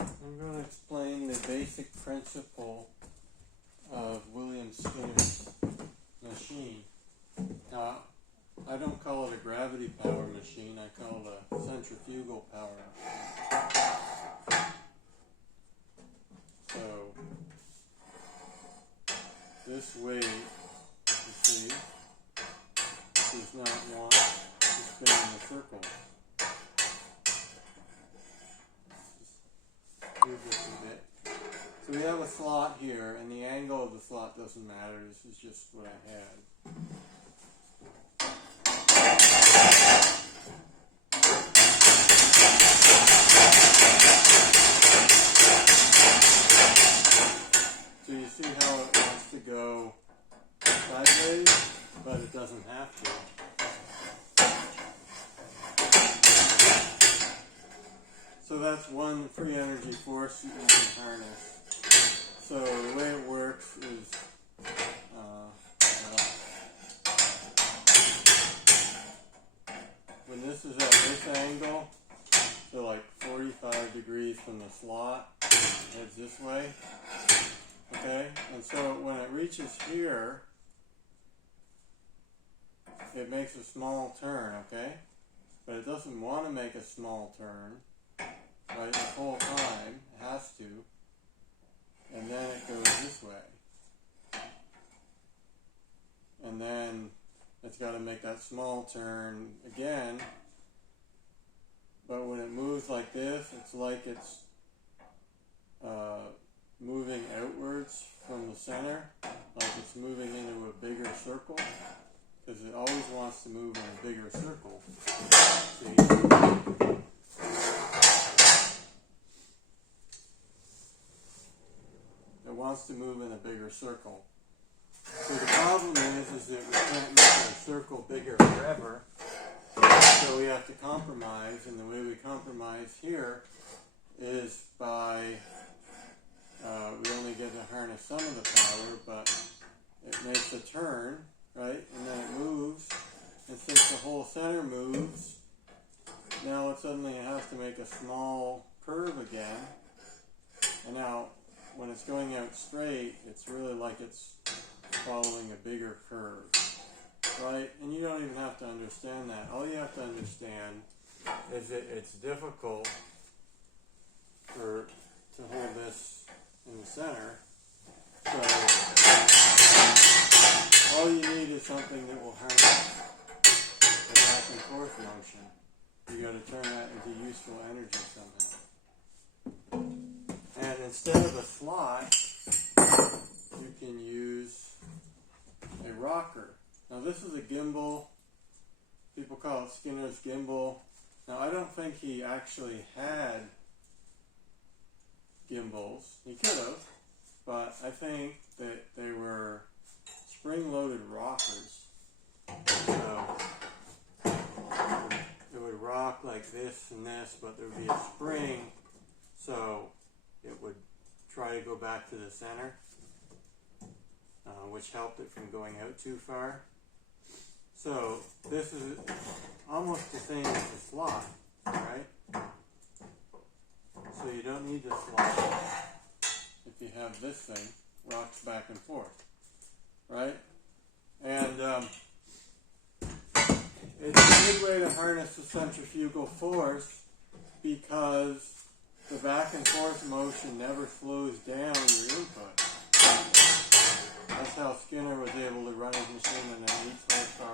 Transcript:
I'm going to explain the basic principle of William Skinner's machine. Now, I don't call it a gravity power machine, I call it a centrifugal power machine. So, this weight, you see, does not want to spin in a circle. Move this a bit. So we have a slot here, and the angle of the slot doesn't matter. This is just what I had. So you see how it wants to go sideways, but it doesn't have to. So that's one free energy force that you can harness. So the way it works is, when this is at this angle, so like 45 degrees from the slot, it heads this way. Okay, and so when it reaches here, it makes a small turn, okay? But it doesn't want to make a small turn. Right, the whole time, it has to, and then it goes this way. And then it's got to make that small turn again, but when it moves like this, it's like it's moving outwards from the center, like it's moving into a bigger circle, because it always wants to move in a bigger circle. See? It wants to move in a bigger circle. So the problem is that we can't make our circle bigger forever. So we have to compromise, and the way we compromise here is by, we only get to harness some of the power, but it makes a turn, right? And then it moves, and since the whole center moves, now it suddenly has to make a small curve again. And now, when it's going out straight, it's really like it's following a bigger curve, right? And you don't even have to understand that. All you have to understand is that it's difficult to hold this in the center. So all you need is something that will harness the back and forth motion. You got to turn that into useful energy somehow. And instead of a slot, you can use a rocker. Now this is a gimbal. People call it Skinner's gimbal. Now I don't think he actually had gimbals. He could have, but I think that they were spring-loaded rockers. So it would rock like this and this, but there would be a spring, so it would try to go back to the center, which helped it from going out too far. So this is almost the same as a slot, right? So you don't need the slot if you have this thing, rocks back and forth, right? And it's a good way to harness the centrifugal force because the back and forth motion never slows down your input. That's how Skinner was able to run his machine in an 8 horsepower